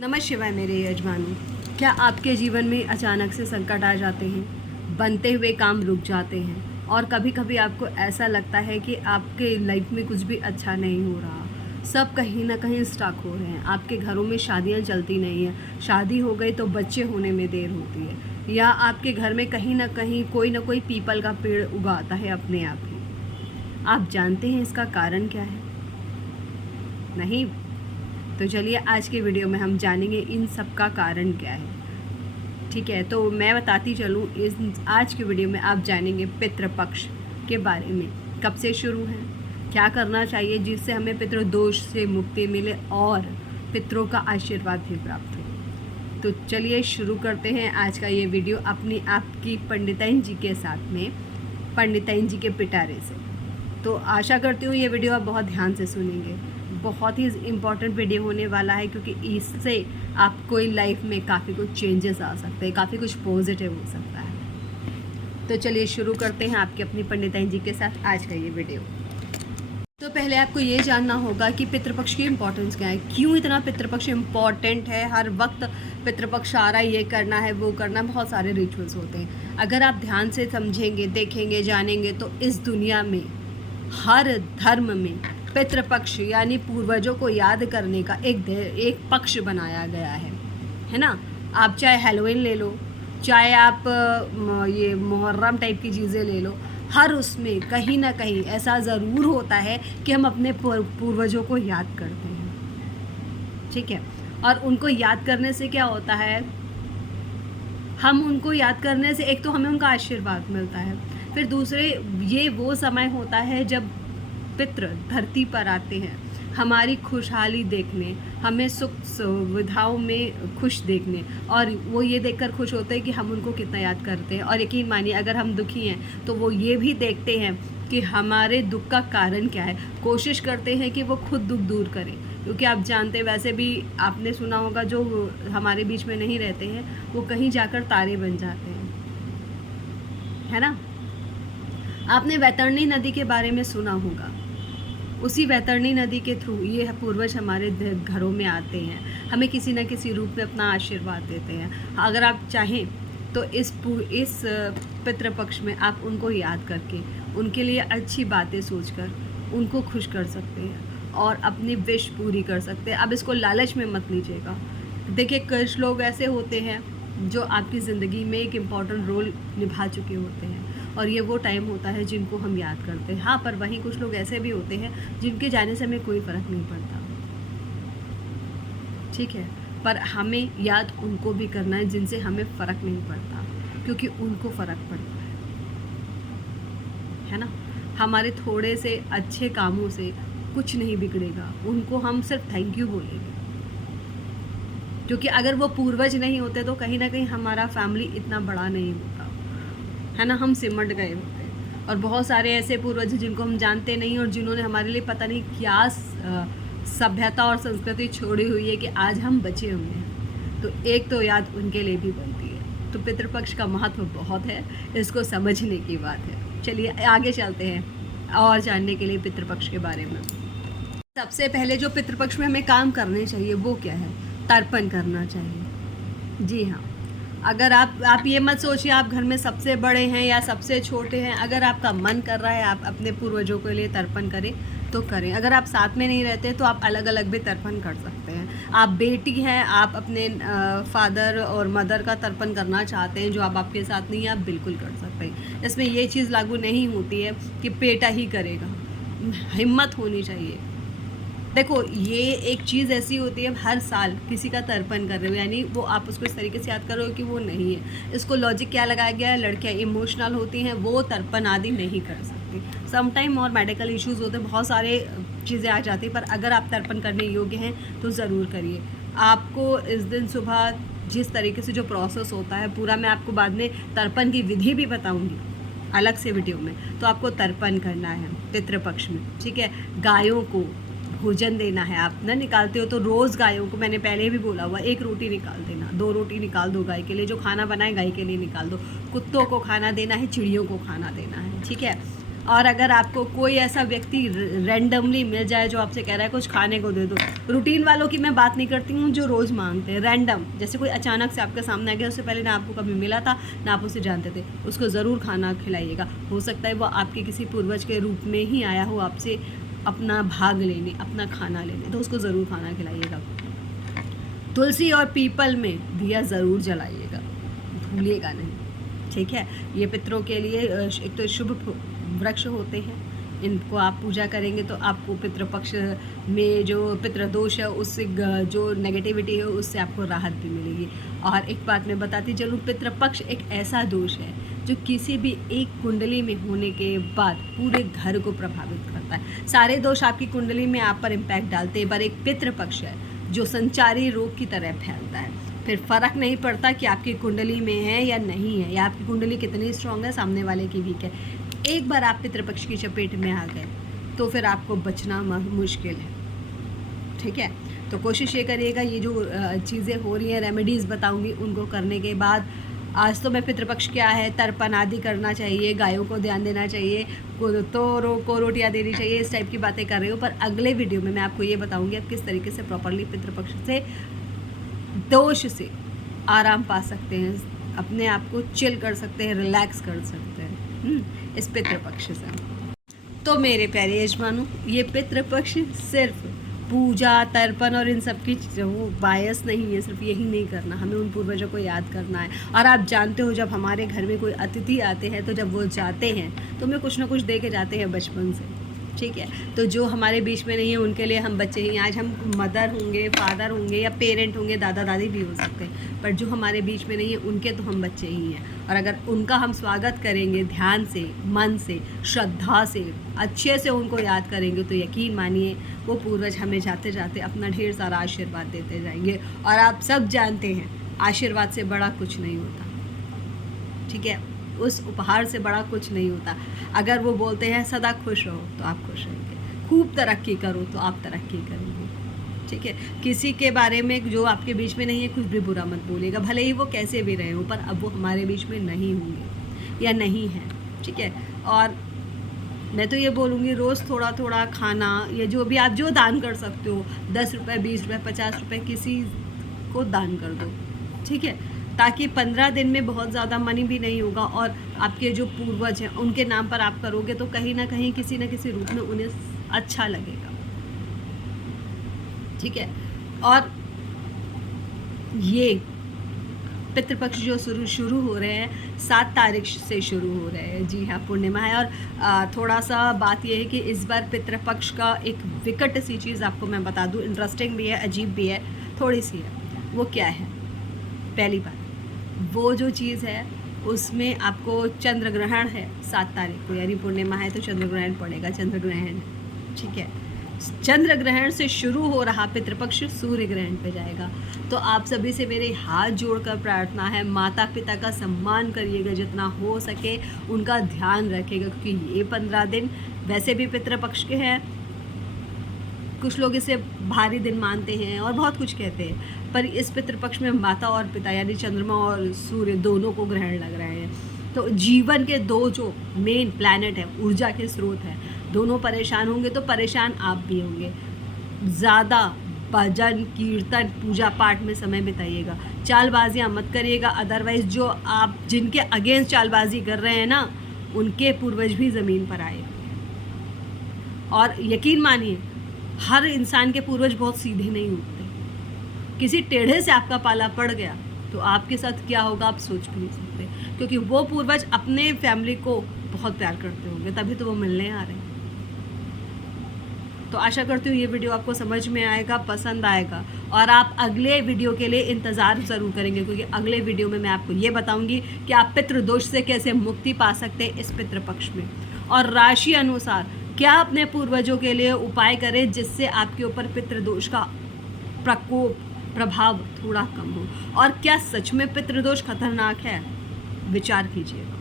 नमः शिवाय मेरे यजमानों। क्या आपके जीवन में अचानक से संकट आ जाते हैं, बनते हुए काम रुक जाते हैं और कभी कभी आपको ऐसा लगता है कि आपके लाइफ में कुछ भी अच्छा नहीं हो रहा, सब कहीं ना कहीं स्टक हो रहे हैं। आपके घरों में शादियां चलती नहीं हैं, शादी हो गई तो बच्चे होने में देर होती है, या आपके घर में कहीं ना कोई पीपल का पेड़ उगाता है अपने आप ही। आप जानते हैं इसका कारण क्या है? नहीं? तो चलिए आज के वीडियो में हम जानेंगे इन सब का कारण क्या है। ठीक है, तो मैं बताती चलूँ, इस आज के वीडियो में आप जानेंगे पितृपक्ष के बारे में। कब से शुरू है, क्या करना चाहिए जिससे हमें पितृदोष से मुक्ति मिले और पितरों का आशीर्वाद भी प्राप्त हो। तो चलिए शुरू करते हैं आज का ये वीडियो अपनी आपकी पंडिताइन जी के साथ में, पंडिताइन जी के पिटारे से। तो आशा करती हूँ ये वीडियो आप बहुत ध्यान से सुनेंगे। बहुत ही इम्पॉर्टेंट वीडियो होने वाला है, क्योंकि इससे आपको लाइफ में काफ़ी कुछ चेंजेस आ सकते हैं, काफ़ी कुछ पॉजिटिव हो सकता है। तो चलिए शुरू करते हैं आपके अपनी पंडिताइन जी के साथ आज का ये वीडियो। तो पहले आपको ये जानना होगा कि पितृपक्ष की इम्पोर्टेंस क्या है, क्यों इतना पितृपक्ष इम्पॉर्टेंट है। हर वक्त पितृपक्ष आ रहा है, ये करना है वो करना, बहुत सारे रिचुअल्स होते हैं। अगर आप ध्यान से समझेंगे, देखेंगे, जानेंगे तो इस दुनिया में हर धर्म में पितृपक्ष यानी पूर्वजों को याद करने का एक पक्ष बनाया गया है ना। आप चाहे हैलोवीन ले लो, चाहे आप ये मुहर्रम टाइप की चीज़ें ले लो, हर उसमें कहीं ना कहीं ऐसा ज़रूर होता है कि हम अपने पूर्वजों को याद करते हैं। ठीक है, और उनको याद करने से क्या होता है, हम उनको याद करने से एक तो हमें उनका आशीर्वाद मिलता है, फिर दूसरे ये वो समय होता है जब पितृ धरती पर आते हैं हमारी खुशहाली देखने, हमें सुख सुविधाओं में खुश देखने, और वो ये देखकर खुश होते हैं कि हम उनको कितना याद करते हैं। और यकीन मानिए अगर हम दुखी हैं तो वो ये भी देखते हैं कि हमारे दुख का कारण क्या है, कोशिश करते हैं कि वो खुद दुख दूर करें। क्योंकि आप जानते हैं, वैसे भी आपने सुना होगा, जो हमारे बीच में नहीं रहते हैं वो कहीं जाकर तारे बन जाते हैं, है ना। आपने वैतरणी नदी के बारे में सुना होगा, उसी वैतरणी नदी के थ्रू ये पूर्वज हमारे घरों में आते हैं, हमें किसी न किसी रूप में अपना आशीर्वाद देते हैं। अगर आप चाहें तो इस पितृपक्ष में आप उनको याद करके, उनके लिए अच्छी बातें सोचकर उनको खुश कर सकते हैं और अपनी विश पूरी कर सकते हैं। अब इसको लालच में मत लीजिएगा। देखिए, कुछ लोग ऐसे होते हैं जो आपकी ज़िंदगी में एक इम्पॉर्टेंट रोल निभा चुके होते हैं और ये वो टाइम होता है जिनको हम याद करते हैं। हाँ, पर वहीं कुछ लोग ऐसे भी होते हैं जिनके जाने से हमें कोई फ़र्क नहीं पड़ता। ठीक है, पर हमें याद उनको भी करना है जिनसे हमें फ़र्क नहीं पड़ता, क्योंकि उनको फ़र्क पड़ता है ना। हमारे थोड़े से अच्छे कामों से कुछ नहीं बिगड़ेगा, उनको हम सिर्फ थैंक यू बोलेंगे। क्योंकि अगर वो पूर्वज नहीं होते तो कहीं ना कहीं हमारा फैमिली इतना बड़ा नहीं होता, है ना, हम सिमट गए होते। और बहुत सारे ऐसे पूर्वज जिनको हम जानते नहीं और जिन्होंने हमारे लिए पता नहीं क्या सभ्यता और संस्कृति छोड़ी हुई है कि आज हम बचे हुए हैं। तो एक तो याद उनके लिए भी बनती है। तो पितृपक्ष का महत्व बहुत है, इसको समझने की बात है। चलिए आगे चलते हैं और जानने के लिए पितृपक्ष के बारे में। सबसे पहले जो पितृपक्ष में हमें काम करने चाहिए वो क्या है, तर्पण करना चाहिए। जी हाँ, अगर आप ये मत सोचिए आप घर में सबसे बड़े हैं या सबसे छोटे हैं। अगर आपका मन कर रहा है आप अपने पूर्वजों के लिए तर्पण करें तो करें। अगर आप साथ में नहीं रहते तो आप अलग अलग भी तर्पण कर सकते हैं। आप बेटी हैं, आप अपने फादर और मदर का तर्पण करना चाहते हैं जो अब आपके साथ नहीं है, आप बिल्कुल कर सकते हैं। इसमें ये चीज़ लागू नहीं होती है कि बेटा ही करेगा, हिम्मत होनी चाहिए। देखो, ये एक चीज़ ऐसी होती है, हर साल किसी का तर्पण कर रहे हो यानी वो आप उसको इस तरीके से याद कर रहे हो कि वो नहीं है। इसको लॉजिक क्या लगाया गया है, लड़कियां इमोशनल होती हैं, वो तर्पण आदि नहीं कर सकती। समटाइम और मेडिकल इश्यूज़ होते हैं, बहुत सारे चीज़ें आ जाती हैं, पर अगर आप तर्पण करने योग्य हैं तो ज़रूर करिए। आपको इस दिन सुबह जिस तरीके से जो प्रोसेस होता है पूरा, मैं आपको बाद में तर्पण की विधि भी बताऊँगी अलग से वीडियो में। तो आपको तर्पण करना है पितृपक्ष में, ठीक है। गायों को भोजन देना है। आप ना निकालते हो तो रोज़ गायों को, मैंने पहले भी बोला हुआ, 1 रोटी निकाल देना, 2 रोटी निकाल दो गाय के लिए, जो खाना बनाए गाय के लिए निकाल दो। कुत्तों को खाना देना है, चिड़ियों को खाना देना है, ठीक है। और अगर आपको कोई ऐसा व्यक्ति रैंडमली मिल जाए जो आपसे कह रहा है कुछ खाने को दे दो, रूटीन वालों की मैं बात नहीं करती हूँ, जो रोज़ मांगते हैं, रैंडम, जैसे कोई अचानक से आपके सामने आ गया, उससे पहले ना आपको कभी मिला था ना आप उसे जानते थे, उसको ज़रूर खाना खिलाइएगा। हो सकता है वो आपके किसी पूर्वज के रूप में ही आया हो आपसे अपना भाग लेने, अपना खाना लेने, तो उसको ज़रूर खाना खिलाइएगा। तुलसी और पीपल में दिया ज़रूर जलाइएगा, भूलिएगा नहीं, ठीक है। ये पितरों के लिए एक तो शुभ वृक्ष होते हैं, इनको आप पूजा करेंगे तो आपको पितृपक्ष में जो पितृदोष है उससे जो नेगेटिविटी है उससे आपको राहत भी मिलेगी। और एक बात मैं बताती चलूँ, पितृपक्ष एक ऐसा दोष है जो किसी भी एक कुंडली में होने के बाद पूरे घर को प्रभावित करता है। सारे दोष आपकी कुंडली में आप पर इम्पैक्ट डालते हैं, पर एक पितृपक्ष है जो संचारी रोग की तरह फैलता है। फिर फ़र्क नहीं पड़ता कि आपकी कुंडली में है या नहीं है, या आपकी कुंडली कितनी स्ट्रांग है, सामने वाले की वीक है। एक बार आप पितृपक्ष की चपेट में आ गए तो फिर आपको बचना मुश्किल है, ठीक है। तो कोशिश ये करिएगा, ये जो चीज़ें हो रही हैं, रेमेडीज़ बताऊंगी, उनको करने के बाद आज तो मैं पितृपक्ष क्या है, तर्पण आदि करना चाहिए, गायों को ध्यान देना चाहिए, तो को रोटियाँ देनी चाहिए, इस टाइप की बातें कर रही हूँ। पर अगले वीडियो में मैं आपको ये बताऊँगी आप किस तरीके से प्रॉपरली पितृपक्ष से, दोष से आराम पा सकते हैं, अपने आप को चिल कर सकते हैं, रिलैक्स कर सकते हैं इस पितृपक्ष से। तो मेरे प्यारे यजमानों, ये पितृपक्ष सिर्फ पूजा तर्पण और इन सब की वो बायस नहीं है, सिर्फ यही नहीं करना, हमें उन पूर्वजों को याद करना है। और आप जानते हो, जब हमारे घर में कोई अतिथि आते हैं तो जब वो जाते हैं तो हमें कुछ ना कुछ दे के जाते हैं बचपन से, ठीक है। तो जो हमारे बीच में नहीं है उनके लिए हम बच्चे ही, आज हम मदर होंगे, फादर होंगे या पेरेंट होंगे, दादा दादी भी हो सकते हैं, पर जो हमारे बीच में नहीं है उनके तो हम बच्चे ही हैं। और अगर उनका हम स्वागत करेंगे ध्यान से, मन से, श्रद्धा से, अच्छे से उनको याद करेंगे तो यकीन मानिए वो पूर्वज हमें जाते जाते अपना ढेर सारा आशीर्वाद देते जाएंगे। और आप सब जानते हैं आशीर्वाद से बड़ा कुछ नहीं होता, ठीक है, उस उपहार से बड़ा कुछ नहीं होता। अगर वो बोलते हैं सदा खुश रहो तो आप खुश रहेंगे, खूब तरक्की करो तो आप तरक्की करेंगे, ठीक है। किसी के बारे में जो आपके बीच में नहीं है कुछ भी बुरा मत बोलिएगा, भले ही वो कैसे भी रहे हो, पर अब वो हमारे बीच में नहीं होंगे या नहीं है, ठीक है। और मैं तो ये बोलूँगी रोज़ थोड़ा थोड़ा खाना, ये जो भी आप जो दान कर सकते हो, 10 रुपये, 20 रुपये, 50 रुपये किसी को दान कर दो, ठीक है, ताकि 15 दिन में बहुत ज़्यादा मनी भी नहीं होगा। और आपके जो पूर्वज हैं उनके नाम पर आप करोगे तो कहीं ना कहीं किसी न किसी रूप में उन्हें अच्छा लगेगा, ठीक है। और ये पितृपक्ष जो शुरू हो रहे हैं 7 तारीख से शुरू हो रहे हैं, जी हाँ, पूर्णिमा है। और थोड़ा सा बात यह है कि इस बार पितृपक्ष का एक विकट सी चीज़ आपको मैं बता दूं, इंटरेस्टिंग भी है, अजीब भी है, थोड़ी सी है। वो क्या है? पहली बात, वो जो चीज़ है उसमें आपको चंद्र ग्रहण है 7 तारीख को, यानी पूर्णिमा है तो चंद्र ग्रहण पड़ेगा, चंद्र ग्रहण, ठीक है। चंद्र ग्रहण से शुरू हो रहा पितृपक्ष सूर्य ग्रहण पे जाएगा। तो आप सभी से मेरे हाथ जोड़कर प्रार्थना है, माता पिता का सम्मान करिएगा, जितना हो सके उनका ध्यान रखिएगा, क्योंकि ये 15 दिन वैसे भी पितृपक्ष के हैं। कुछ लोग इसे भारी दिन मानते हैं और बहुत कुछ कहते हैं, पर इस पितृपक्ष में माता और पिता यानी चंद्रमा और सूर्य दोनों को ग्रहण लग रहे हैं। तो जीवन के 2 जो मेन प्लैनेट है, ऊर्जा के स्रोत हैं, दोनों परेशान होंगे तो परेशान आप भी होंगे। ज़्यादा भजन कीर्तन पूजा पाठ में समय बिताइएगा, चालबाजियाँ मत करिएगा, अदरवाइज़ जो आप जिनके अगेंस्ट चालबाजी कर रहे हैं ना, उनके पूर्वज भी ज़मीन पर आए। और यकीन मानिए हर इंसान के पूर्वज बहुत सीधे नहीं होते, किसी टेढ़े से आपका पाला पड़ गया तो आपके साथ क्या होगा आप सोच भी नहीं सकते, क्योंकि वो पूर्वज अपने फैमिली को बहुत प्यार करते होंगे, तभी तो वो मिलने आ रहे हैं। तो आशा करती हूँ ये वीडियो आपको समझ में आएगा, पसंद आएगा, और आप अगले वीडियो के लिए इंतज़ार ज़रूर करेंगे, क्योंकि अगले वीडियो में मैं आपको ये बताऊँगी कि आप पितृदोष से कैसे मुक्ति पा सकते हैं इस पितृपक्ष में, और राशि अनुसार क्या अपने पूर्वजों के लिए उपाय करें जिससे आपके ऊपर पितृदोष का प्रकोप प्रभाव थोड़ा कम हो, और क्या सच में पितृदोष खतरनाक है, विचार कीजिएगा।